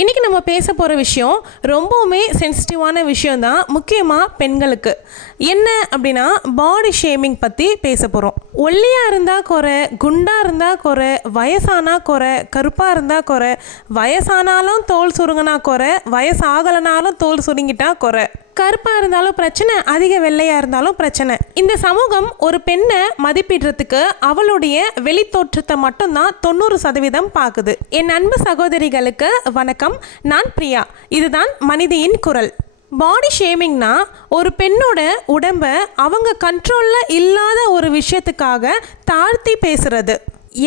இன்றைக்கி நம்ம பேச போகிற விஷயம் ரொம்பவுமே சென்சிட்டிவான விஷயந்தான், முக்கியமாக பெண்களுக்கு. என்ன அப்படின்னா, பாடி ஷேமிங் பற்றி பேச போகிறோம். ஒல்லியாக இருந்தால் குறை, குண்டாக இருந்தால் குறை, வயசானா குறை, கருப்பாக இருந்தால் குறை, வயசானாலும் தோல் சுருங்கினா குறை, வயசாகலைனாலும் தோல் சுருங்கிட்டா குறை, கருப்பாக இருந்தாலும் பிரச்சனை, அதிக வெள்ளையாக இருந்தாலும் பிரச்சனை. இந்த சமூகம் ஒரு பெண்ணை மதிப்பிடுறதுக்கு அவளுடைய வெளித்தோற்றத்தை மட்டும்தான் 90% பார்க்குது. என் அன்பு சகோதரிகளுக்கு வணக்கம், நான் பிரியா. இதுதான் மனிதியின் குரல். பாடி ஷேமிங்னா ஒரு பெண்ணோட உடம்பை அவங்க கண்ட்ரோலில் இல்லாத ஒரு விஷயத்துக்காக தாழ்த்தி பேசுறது.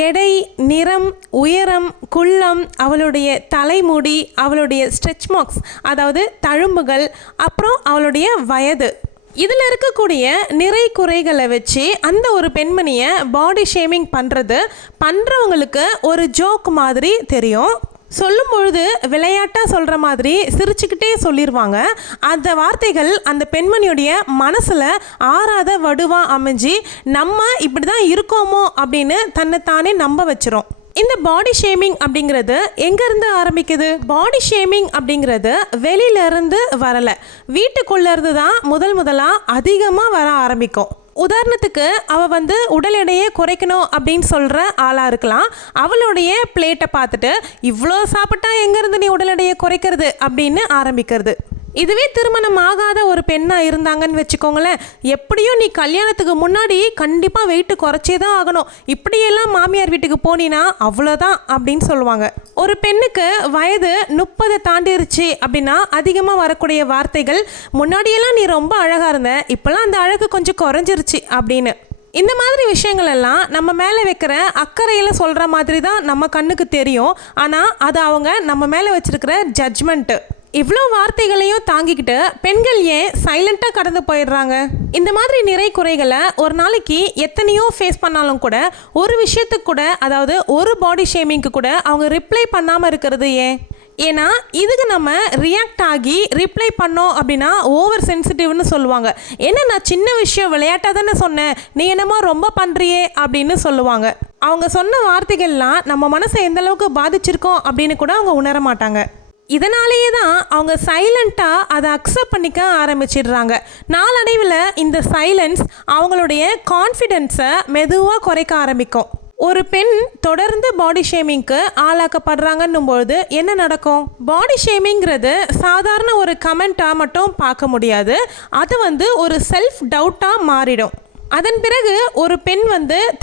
எடை, நிறம், உயரம், குள்ளம், அவளுடைய தலைமுடி, அவளுடைய ஸ்ட்ரெச் மார்க்ஸ் அதாவது தழும்புகள், அப்புறம் அவளுடைய வயது, இதில் இருக்கக்கூடிய நிறை குறைகளை வச்சு அந்த ஒரு பெண்மணியை பாடி ஷேமிங் பண்ணுறவங்களுக்கு ஒரு ஜோக் மாதிரி தெரியும். சொல்லும் பொழுது விளையாட்டாக சொல்கிற மாதிரி சிரிச்சுக்கிட்டே சொல்லிடுவாங்க. அந்த வார்த்தைகள் அந்த பெண்மணியுடைய மனசில் ஆறாத வடுவாக அமைஞ்சு நம்ம இப்படி தான் இருக்கோமோ அப்படின்னு தன்னைத்தானே நம்ப வச்சிரும். இந்த பாடி ஷேமிங் அப்படிங்கிறது எங்கேருந்து ஆரம்பிக்குது? பாடி ஷேமிங் அப்படிங்கிறது வெளியிலேருந்து வரலை, வீட்டுக்குள்ளேருந்து தான் முதலாக அதிகமாக வர ஆரம்பிக்கும். உதாரணத்துக்கு அவள் உடல் எடையை குறைக்கணும் அப்படின்னு சொல்கிற ஆளாக இருக்கலாம். அவளுடைய பிளேட்டை பார்த்துட்டு இவ்வளோ சாப்பிட்டா எங்கேருந்து நீ உடல் எடையை குறைக்கிறது அப்படின்னு ஆரம்பிக்கிறது. இதுவே திருமணம் ஆகாத ஒரு பெண்ணாக இருந்தாங்கன்னு வச்சுக்கோங்களேன், எப்படியும் நீ கல்யாணத்துக்கு முன்னாடி கண்டிப்பாக வெயிட்டு குறைச்சே தான் ஆகணும், இப்படியெல்லாம் மாமியார் வீட்டுக்கு போனீன்னா அவ்வளோதான் அப்படின்னு சொல்லுவாங்க. ஒரு பெண்ணுக்கு வயது 30 தாண்டிருச்சு அப்படின்னா அதிகமாக வரக்கூடிய வார்த்தைகள், முன்னாடியெல்லாம் நீ ரொம்ப அழகாக இருந்த, இப்போல்லாம் அந்த அழகு கொஞ்சம் குறைஞ்சிருச்சு அப்படின்னு. இந்த மாதிரி விஷயங்கள் எல்லாம் நம்ம மேலே வைக்கிற அக்கறையில் சொல்கிற மாதிரி தான் நம்ம கண்ணுக்கு தெரியும். ஆனால் அது அவங்க நம்ம மேலே வச்சுருக்கிற ஜட்ஜ்மெண்ட்டு. இவ்வளோ வார்த்தைகளையும் தாங்கிக்கிட்டு பெண்கள் ஏன் சைலண்ட்டாக கடந்து போயிடுறாங்க? இந்த மாதிரி நிறை குறைகளை ஒரு நாளைக்கு எத்தனையோ ஃபேஸ் பண்ணாலும் கூட ஒரு விஷயத்துக்கு கூட, அதாவது ஒரு பாடி ஷேமிங்க்கு கூட அவங்க ரிப்ளை பண்ணாமல் இருக்கிறது ஏன்? ஏன்னா இதுக்கு நம்ம ரியாக்ட் ஆகி ரிப்ளை பண்ணோம் அப்படின்னா ஓவர் சென்சிட்டிவ்னு சொல்லுவாங்க. என்ன நான் சின்ன விஷயம் விளையாட்டாக தானே சொன்னேன், நீ என்னமோ ரொம்ப பண்ணுறியே அப்படின்னு சொல்லுவாங்க. அவங்க சொன்ன வார்த்தைகள்லாம் நம்ம மனசை எந்த அளவுக்கு பாதிச்சிருக்கோம் அப்படின்னு கூட அவங்க உணர மாட்டாங்க. இதனாலேயே தான் அவங்க சைலண்ட்டாக அதை அக்செப்ட் பண்ணிக்க ஆரம்பிச்சிடுறாங்க. நாளடைவில் இந்த சைலன்ஸ் அவங்களுடைய கான்ஃபிடென்ஸை மெதுவாக குறைக்க ஆரம்பிக்கும். ஒரு பெண் தொடர்ந்து பாடி ஷேமிங்க்கு ஆளாக்கப்படுறாங்கன்னும் பொழுது என்ன நடக்கும்? பாடி ஷேமிங்கிறது சாதாரண ஒரு கமெண்ட்டாக மட்டும் பார்க்க முடியாது, அது ஒரு செல்ஃப் டவுட்டாக மாறிடும். அதன் பிறகு ஒரு பெண்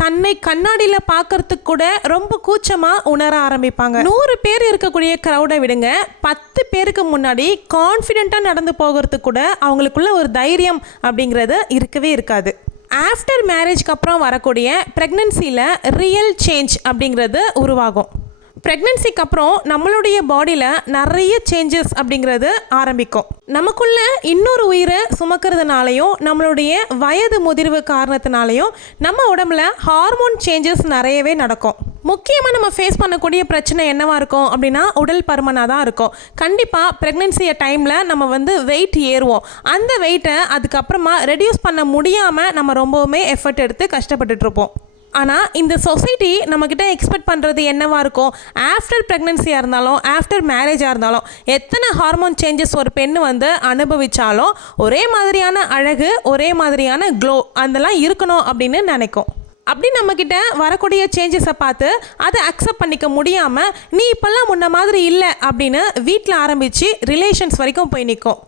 தன்னை கண்ணாடியில் பார்க்கறதுக்கு கூட ரொம்ப கூச்சமாக உணர ஆரம்பிப்பாங்க. 100 பேர் இருக்கக்கூடிய க்ரௌடை விடுங்க, 10 பேருக்கு முன்னாடி கான்ஃபிடென்ட்டாக நடந்து போகிறதுக்கு கூட அவங்களுக்குள்ள ஒரு தைரியம் அப்படிங்கிறது இருக்கவே இருக்காது. ஆஃப்டர் மேரேஜ்க்கு அப்புறம் வரக்கூடிய ப்ரெக்னன்சியில் ரியல் சேஞ்ச் அப்படிங்கிறது உருவாகும். ப்ரெக்னன்சிக்கு அப்புறம் நம்மளுடைய பாடியில் நிறைய சேஞ்சஸ் அப்படிங்கிறது ஆரம்பிக்கும். நமக்குள்ள இன்னொரு உயிரை சுமக்கிறதுனாலையும் நம்மளுடைய வயது முதிர்வு காரணத்தினாலையும் நம்ம உடம்புல ஹார்மோன் சேஞ்சஸ் நிறையவே நடக்கும். முக்கியமாக நம்ம ஃபேஸ் பண்ணக்கூடிய பிரச்சனை என்னவாக இருக்கும் அப்படின்னா உடல் பருமனாக தான் இருக்கும். கண்டிப்பாக ப்ரெக்னன்சி டைமில் நம்ம வெயிட் ஏறுவோம். அந்த வெயிட்டை அதுக்கப்புறமா ரெடியூஸ் பண்ண முடியாமல் நம்ம ரொம்பவுமே எஃபர்ட் எடுத்து கஷ்டப்பட்டுட்ருப்போம். ஆனால் இந்த சொசைட்டி நம்மக்கிட்ட எக்ஸ்பெக்ட் பண்ணுறது என்னவாக இருக்கும்? ஆஃப்டர் ப்ரெக்னன்சியாக இருந்தாலும் ஆஃப்டர் மேரேஜாக இருந்தாலும் எத்தனை ஹார்மோன் சேஞ்சஸ் ஒரு பெண் அனுபவித்தாலும் ஒரே மாதிரியான அழகு, ஒரே மாதிரியான க்ளோ அதெல்லாம் இருக்கணும் அப்படின்னு நினைக்கும். அப்படி நம்மக்கிட்ட வரக்கூடிய சேஞ்சஸை பார்த்து அதை அக்செப்ட் பண்ணிக்க முடியாமல் நீ இப்போல்லாம் முன்ன மாதிரி இல்லை அப்படின்னு வீட்டில் ஆரம்பித்து ரிலேஷன்ஸ் வரைக்கும் போய் நிற்கும்.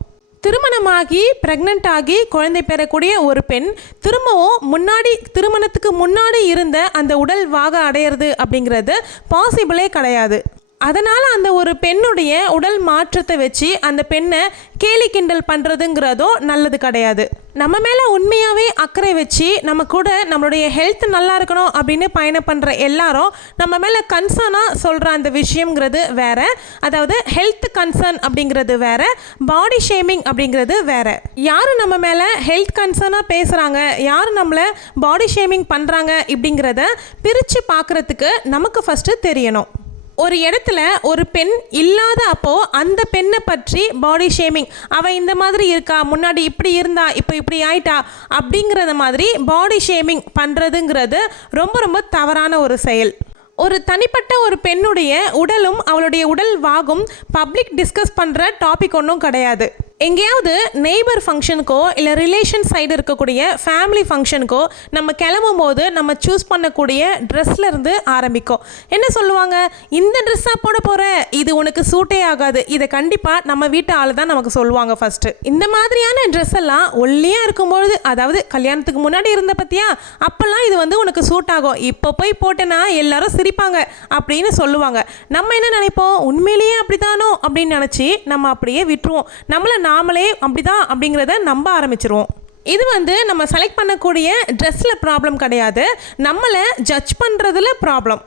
திருமணமாகி ப்ரெக்னென்ட் ஆகி குழந்தை பெறக்கூடிய ஒரு பெண் திரும்பவும் திருமணத்துக்கு முன்னாடி இருந்த அந்த உடல் வாக அடையிறது அப்படிங்கிறது பாசிபிளே கிடையாது. அதனால் அந்த ஒரு பெண்ணுடைய உடல் மாற்றத்தை வச்சு அந்த பெண்ணை கேலி கிண்டல் பண்ணுறதுங்கிறதோ நல்லது கிடையாது. நம்ம மேலே உண்மையாகவே அக்கறை வச்சு நம்ம கூட நம்மளுடைய ஹெல்த் நல்லா இருக்கணும் அப்படின்னு பயணம் பண்ணுற எல்லாரும் நம்ம மேலே கன்சர்னாக சொல்கிற அந்த விஷயங்கிறது வேறு. அதாவது ஹெல்த் கன்சர்ன் அப்படிங்கிறது வேறு, பாடி ஷேமிங் அப்படிங்கிறது வேறு. யார் நம்ம மேலே ஹெல்த் கன்சர்னாக பேசுகிறாங்க, யார் நம்மளை பாடி ஷேமிங் பண்ணுறாங்க இப்படிங்கிறத பிரித்து பார்க்குறதுக்கு நமக்கு ஃபஸ்ட்டு தெரியணும். ஒரு இடத்துல ஒரு பெண் இல்லாத அப்போ அந்த பெண்ணை பற்றி பாடி ஷேமிங், அவள் இந்த மாதிரி இருக்கா, முன்னாடி இப்படி இருந்தா இப்போ இப்படி ஆயிட்டா அப்படிங்கிறத மாதிரி பாடி ஷேமிங் பண்ணுறதுங்கிறது ரொம்ப ரொம்ப தவறான ஒரு செயல். ஒரு தனிப்பட்ட ஒரு பெண்ணுடைய உடலும் அவளுடைய உடல் வாகும் பப்ளிக் டிஸ்கஸ் பண்ணுற டாபிக் ஒன்றும் கிடையாது. எங்கேயாவது நெய்பர் ஃபங்க்ஷனுக்கோ இல்லை ரிலேஷன் சைடு இருக்கக்கூடிய ஃபேமிலி ஃபங்க்ஷனுக்கோ நம்ம கிளம்பும் போது நம்ம சூஸ் பண்ணக்கூடிய ட்ரெஸ்லேருந்து ஆரம்பிக்கும். என்ன சொல்லுவாங்க, இந்த ட்ரெஸ்ஸாக போட போகிற, இது உனக்கு சூட்டே ஆகாது, இதை கண்டிப்பாக நம்ம வீட்டு ஆள் தான் நமக்கு சொல்லுவாங்க ஃபஸ்ட்டு. இந்த மாதிரியான ட்ரெஸ் எல்லாம் ஒல்லியாக இருக்கும்பொழுது, அதாவது கல்யாணத்துக்கு முன்னாடி இருந்த பற்றியா, அப்போல்லாம் இது வந்து உனக்கு சூட் ஆகும், இப்போ போய் போட்டேன்னா எல்லாரும் சிரிப்பாங்க அப்படின்னு சொல்லுவாங்க. நம்ம என்ன நினைப்போம், உண்மையிலேயே அப்படித்தானோ அப்படின்னு நினச்சி நம்ம அப்படியே விட்டுருவோம். நாமளே அப்படிதான் அப்படிங்கிறத நம்ப ஆரம்பிச்சிருவோம். இது வந்து நம்ம செலக்ட் பண்ணக்கூடிய ட்ரெஸ்ஸில் ப்ராப்ளம் கிடையாது, நம்மளை ஜட்ஜ் பண்ணுறதுல ப்ராப்ளம்.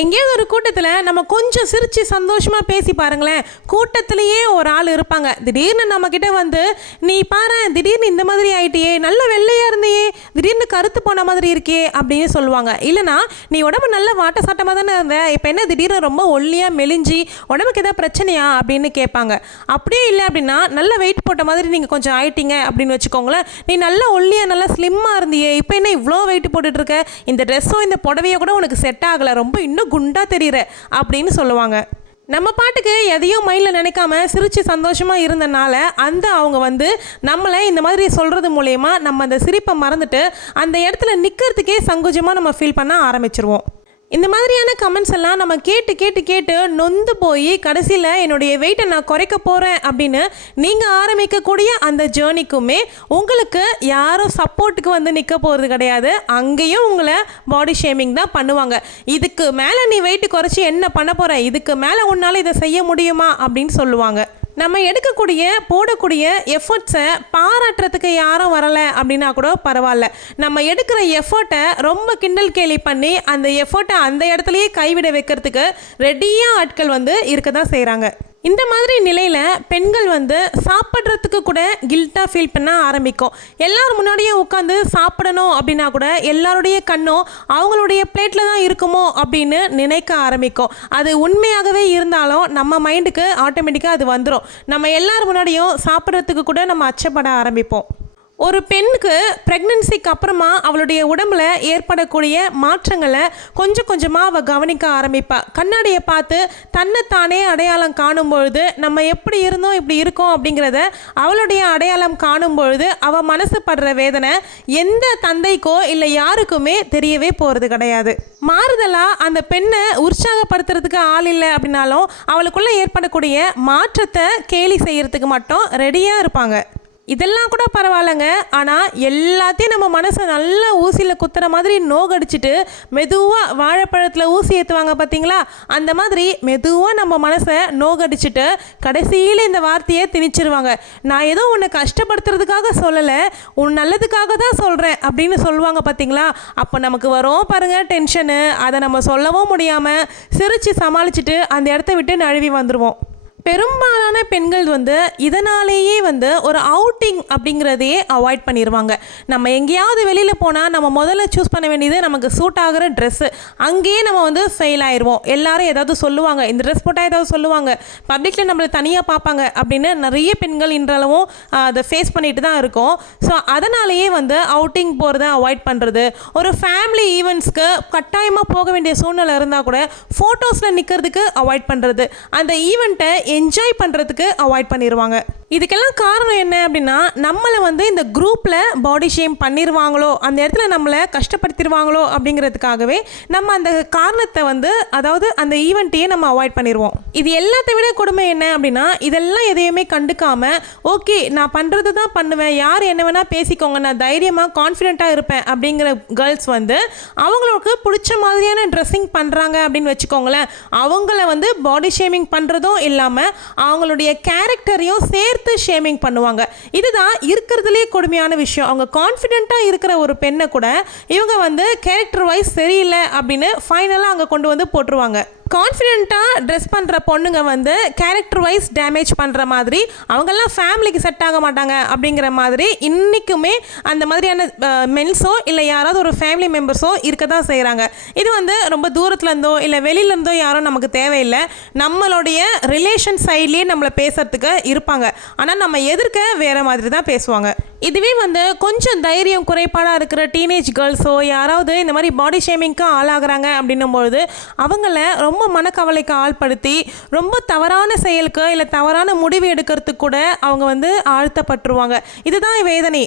எங்கேயாவது ஒரு கூட்டத்தில் நம்ம கொஞ்சம் சிரித்து சந்தோஷமாக பேசி பாருங்களேன், கூட்டத்திலேயே ஒரு ஆள் இருப்பாங்க, திடீர்னு நம்மக்கிட்ட வந்து நீ பாரு திடீர்னு இந்த மாதிரி ஆகிட்டியே, நல்ல வெள்ளையாக இருந்தியே, திடீர்னு கருத்து போன மாதிரி இருக்கே அப்படின்னு சொல்லுவாங்க. இல்லைனா நீ உடம்பு நல்ல வாட்ட சாட்டமாக தானே இருந்த, இப்போ என்ன திடீர்னு ரொம்ப ஒல்லியாக மெலிஞ்சி உடம்புக்கு எதாவது பிரச்சனையா அப்படின்னு கேட்பாங்க. அப்படியே இல்லை அப்படின்னா நல்ல வெயிட் போட்ட மாதிரி நீங்கள் கொஞ்சம் ஆயிட்டீங்க அப்படின்னு வச்சுக்கோங்களேன், நீ நல்லா ஒல்லியாக நல்லா ஸ்லிம்மாக இருந்தியே, இப்போ என்ன இவ்வளோ வெயிட் போட்டுட்ருக்க, இந்த ட்ரெஸ்ஸோ இந்த புடவையோ கூட உனக்கு செட் ஆகலை, ரொம்ப இன்னும் குண்டா தெரியுற அப்படின்னு சொல்லுவாங்க. நம்ம பாட்டுக்கு எதையும் மைண்டில் நினைக்காம சிரித்து சந்தோஷமாக இருந்தனால அவங்க வந்து நம்மளை இந்த மாதிரி சொல்கிறது மூலயமா நம்ம அந்த சிரிப்பை மறந்துட்டு அந்த இடத்துல நிற்கிறதுக்கே சங்கோஜமாக நம்ம ஃபீல் பண்ண ஆரம்பிச்சிருவோம். இந்த மாதிரியான கமெண்ட்ஸ் எல்லாம் நம்ம கேட்டு கேட்டு கேட்டு நொந்து போய் கடைசியில் என்னுடைய வெயிட்டை நான் குறைக்க போகிறேன் அப்படின்னு நீங்கள் ஆரம்பிக்கக்கூடிய அந்த ஜேர்னிக்குமே உங்களுக்கு யாரும் சப்போர்ட்டுக்கு வந்து நிற்க போகிறது கிடையாது. அங்கேயும் உங்களை பாடி ஷேமிங் தான் பண்ணுவாங்க. இதுக்கு மேலே நீ வெயிட்டு குறைச்சி என்ன பண்ண போகிற, இதுக்கு மேலே உன்னால் இதை செய்ய முடியுமா அப்படின்னு சொல்லுவாங்க. நம்ம எடுக்கக்கூடிய போடக்கூடிய எஃபர்ட்ஸை பாராட்டுறதுக்கு யாரும் வரலை அப்படின்னா கூட பரவாயில்ல, நம்ம எடுக்கிற எஃபர்ட்டை ரொம்ப கிண்டல் கேலி பண்ணி அந்த எஃபர்ட்டை அந்த இடத்துலையே கைவிட வைக்கிறதுக்கு ரெடியாக ஆட்கள் வந்து இருக்க தான் செய்கிறாங்க. இந்த மாதிரி நிலையில் பெண்கள் வந்து சாப்பிட்றதுக்கு கூட கில்ட்டாக ஃபீல் பண்ண ஆரம்பிக்கும். எல்லோரும் முன்னாடியே உட்காந்து சாப்பிடணும் அப்படின்னா கூட எல்லாருடைய கண்ணும் அவங்களுடைய பிளேட்டில் தான் இருக்குமோ அப்படின்னு நினைக்க ஆரம்பிக்கும். அது உண்மையாகவே இருந்தாலும் நம்ம மைண்டுக்கு ஆட்டோமேட்டிக்காக அது வந்துடும். நம்ம எல்லாரும் முன்னாடியும் சாப்பிட்றதுக்கு கூட நம்ம அச்சப்பட ஆரம்பிப்போம். ஒரு பெண்ணுக்கு ப்ரெக்னன்சிக்கு அப்புறமா அவளுடைய உடம்புல ஏற்படக்கூடிய மாற்றங்களை கொஞ்சம் கொஞ்சமாக அவள் கவனிக்க ஆரம்பிப்பாள். கண்ணாடியை பார்த்து தன்னைத்தானே அடையாளம் காணும் பொழுது நம்ம எப்படி இருந்தோம் இப்படி இருக்கோம் அப்படிங்கிறத அவளுடைய அடையாளம் காணும் பொழுது அவள் மனசு படுற வேதனை எந்த தந்தைக்கோ இல்லை யாருக்குமே தெரியவே போகிறது கிடையாது. மாறுதலாக அந்த பெண்ணை உற்சாகப்படுத்துறதுக்கு ஆள் இல்லை அப்படின்னாலும் அவளுக்குள்ளே ஏற்படக்கூடிய மாற்றத்தை கேலி செய்கிறதுக்கு மட்டும் ரெடியாக இருப்பாங்க. இதெல்லாம் கூட பரவாயில்லைங்க, ஆனால் எல்லாத்தையும் நம்ம மனசை நல்லா ஊசியில் குத்துற மாதிரி நோகடிச்சிட்டு மெதுவாக வாழைப்பழத்தில் ஊசி ஏற்றுவாங்க பார்த்தீங்களா, அந்த மாதிரி மெதுவாக நம்ம மனசை நோகடிச்சிட்டு கடைசியில் இந்த வார்த்தையை திணிச்சிருவாங்க. நான் ஏதோ உன்னை கஷ்டப்படுத்துறதுக்காக சொல்லலை, உன் நல்லதுக்காக தான் சொல்கிறேன் அப்படின்னு சொல்லுவாங்க பார்த்தீங்களா. அப்போ நமக்கு வரும் பாருங்கள் டென்ஷனு, அதை நம்ம சொல்லவும் முடியாமல் சிரித்து சமாளிச்சுட்டு அந்த இடத்த விட்டு நழுவி வந்துடுவோம். பெரும்பாலான பெண்கள் வந்து இதனாலேயே வந்து ஒரு அவுட்டிங் அப்படிங்கிறதையே அவாய்ட் பண்ணிடுவாங்க. நம்ம எங்கேயாவது வெளியில் போனால் நம்ம முதல்ல சூஸ் பண்ண வேண்டியது நமக்கு சூட் ஆகிற ட்ரெஸ்ஸு. அங்கேயே நம்ம வந்து ஃபெயில் ஆயிடுவோம். எல்லாரும் ஏதாவது சொல்லுவாங்க, இந்த ட்ரெஸ் போட்டால் ஏதாவது சொல்லுவாங்க, பப்ளிக்கில் நம்மளை தனியாக பார்ப்பாங்க அப்படின்னு நிறைய பெண்கள் இன்றளவும் அதை ஃபேஸ் பண்ணிட்டு தான் இருக்கோம். ஸோ அதனாலேயே வந்து அவுட்டிங் போகிறத அவாய்ட் பண்ணுறது, ஒரு ஃபேமிலி ஈவெண்ட்ஸ்க்கு கட்டாயமாக போக வேண்டிய சூழ்நிலை இருந்தால் கூட ஃபோட்டோஸில் நிற்கிறதுக்கு அவாய்ட் பண்ணுறது, அந்த ஈவெண்ட்டை என்ஜாய் பண்ணுறதுக்கு அவாய்ட் பண்ணிடுவாங்க. இதுக்கெல்லாம் காரணம் என்ன அப்படின்னா, நம்மளை வந்து இந்த குரூப்பில் பாடி ஷேம் பண்ணிடுவாங்களோ, அந்த இடத்துல நம்மளை கஷ்டப்படுத்திடுவாங்களோ அப்படிங்கிறதுக்காகவே நம்ம அந்த காரணத்தை வந்து, அதாவது அந்த ஈவெண்ட்டையே நம்ம அவாய்ட் பண்ணிடுவோம். இது எல்லாத்தை விட கொடுமை என்ன அப்படின்னா, இதெல்லாம் எதையுமே கண்டுக்காமல் ஓகே நான் பண்ணுறது தான் பண்ணுவேன், யார் என்ன வேணால் பேசிக்கோங்க, நான் தைரியமாக கான்ஃபிடென்ட்டாக இருப்பேன் அப்படிங்கிற கேர்ள்ஸ் வந்து அவங்களுக்கு பிடிச்ச மாதிரியான ட்ரெஸ்ஸிங் பண்ணுறாங்க அப்படின்னு வச்சுக்கோங்களேன், அவங்கள வந்து பாடி ஷேமிங் பண்ணுறதும் இல்லாமல் அவங்களுடைய கேரக்டரையும் சேர்த்து ஷேமிங் பண்ணுவாங்க. இதுதான் இருக்கிறதுலே கொடுமையான விஷயம். அவங்க கான்ஃபிடென்ட்டாக இருக்கிற ஒரு பெண்ணை கூட இவங்க வந்து கேரக்டர் வைஸ் சரியில்லை அப்படின்னு ஃபைனலாக அங்கே கொண்டு வந்து போட்டுருவாங்க. கான்ஃபிடென்ட்டாக ட்ரெஸ் பண்ணுற பொண்ணுங்க வந்து கேரக்டர் வைஸ் டேமேஜ் பண்ணுற மாதிரி, அவங்கெல்லாம் ஃபேமிலிக்கு செட் ஆக மாட்டாங்க அப்படிங்கிற மாதிரி இன்றைக்குமே அந்த மாதிரியான மென்ஸோ இல்லை யாராவது ஒரு ஃபேமிலி மெம்பர்ஸோ இருக்க தான் செய்கிறாங்க. இது வந்து ரொம்ப தூரத்துலேருந்தோ இல்லை வெளியிலேருந்தோ யாரும் நமக்கு தேவையில்லை, நம்மளுடைய ரிலேஷன் சைட்லேயே நம்மளை பேசுறதுக்கு இருப்பாங்க. ஆனால் நம்ம எதிர்க்க வேறு மாதிரி தான் பேசுவாங்க. இதுவே கொஞ்சம் தைரியம் குறைபாடாக இருக்கிற டீனேஜ் கேர்ள்ஸோ யாராவது இந்த மாதிரி பாடி ஷேமிங்க்கு ஆளாகிறாங்க அப்படின்னும்பொழுது அவங்கள ரொம்ப மனக்கவலைக்கு ஆள்படுத்தி ரொம்ப தவறான செயலுக்கு இல்லை தவறான முடிவு எடுக்கிறதுக்கு கூட அவங்க ஆழ்த்தப்பட்டுருவாங்க. இதுதான் வேதனை.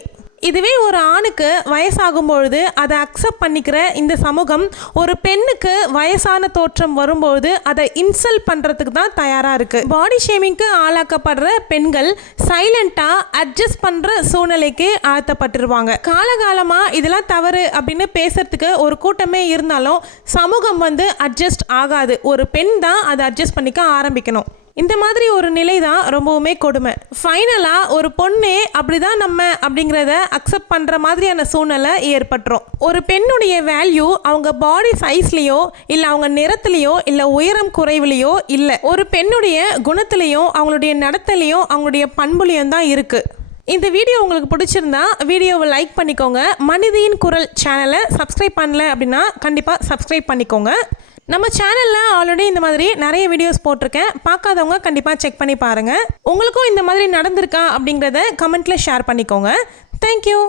இதுவே ஒரு ஆணுக்கு வயசாகும் பொழுது அதை அக்செப்ட் பண்ணிக்கிற இந்த சமூகம் ஒரு பெண்ணுக்கு வயசான தோற்றம் வரும்பொழுது அதை இன்சல்ட் பண்ணுறதுக்கு தான் தயாராக இருக்குது. பாடி ஷேமிங்க்கு ஆளாக்கப்படுற பெண்கள் சைலண்ட்டாக அட்ஜஸ்ட் பண்ணுற சூழ்நிலைக்கு ஆழ்த்தப்பட்டுருவாங்க. காலகாலமாக இதெல்லாம் தவறு அப்படின்னு பேசுறதுக்கு ஒரு கூட்டமே இருந்தாலும் சமூகம் அட்ஜஸ்ட் ஆகாது. ஒரு பெண் தான் அதை அட்ஜஸ்ட் பண்ணிக்க ஆரம்பிக்கணும். இந்த மாதிரி ஒரு நிலை தான் ரொம்பவுமே கொடுமை. ஃபைனலாக ஒரு பொண்ணே அப்படிதான் நம்ம அப்படிங்கிறத அக்செப்ட் பண்ணுற மாதிரியான சூழ்நிலை ஏற்பட்டுரும். ஒரு பெண்ணுடைய வேல்யூ அவங்க பாடி சைஸ்லேயோ இல்லை அவங்க நிறத்துலையோ இல்லை உயரம் குறைவுலையோ இல்லை, ஒரு பெண்ணுடைய குணத்திலையோ அவங்களுடைய நடத்தலையோ அவங்களுடைய பண்புலையும் தான் இருக்குது. இந்த வீடியோ உங்களுக்கு பிடிச்சிருந்தா வீடியோவை லைக் பண்ணிக்கோங்க. மனிதியின் குரல் சேனலை சப்ஸ்கிரைப் பண்ணல அப்படின்னா கண்டிப்பாக சப்ஸ்கிரைப் பண்ணிக்கோங்க. நம்ம சேனலில் ஆல்ரெடி இந்த மாதிரி நிறைய வீடியோஸ் போட்டிருக்கேன். பார்க்காதவங்க கண்டிப்பாக செக் பண்ணி பாருங்கள். உங்களுக்கும் இந்த மாதிரி நடந்திருக்கா அப்படிங்கிறத கமெண்ட்டில் ஷேர் பண்ணிக்கோங்க. தேங்க்யூ.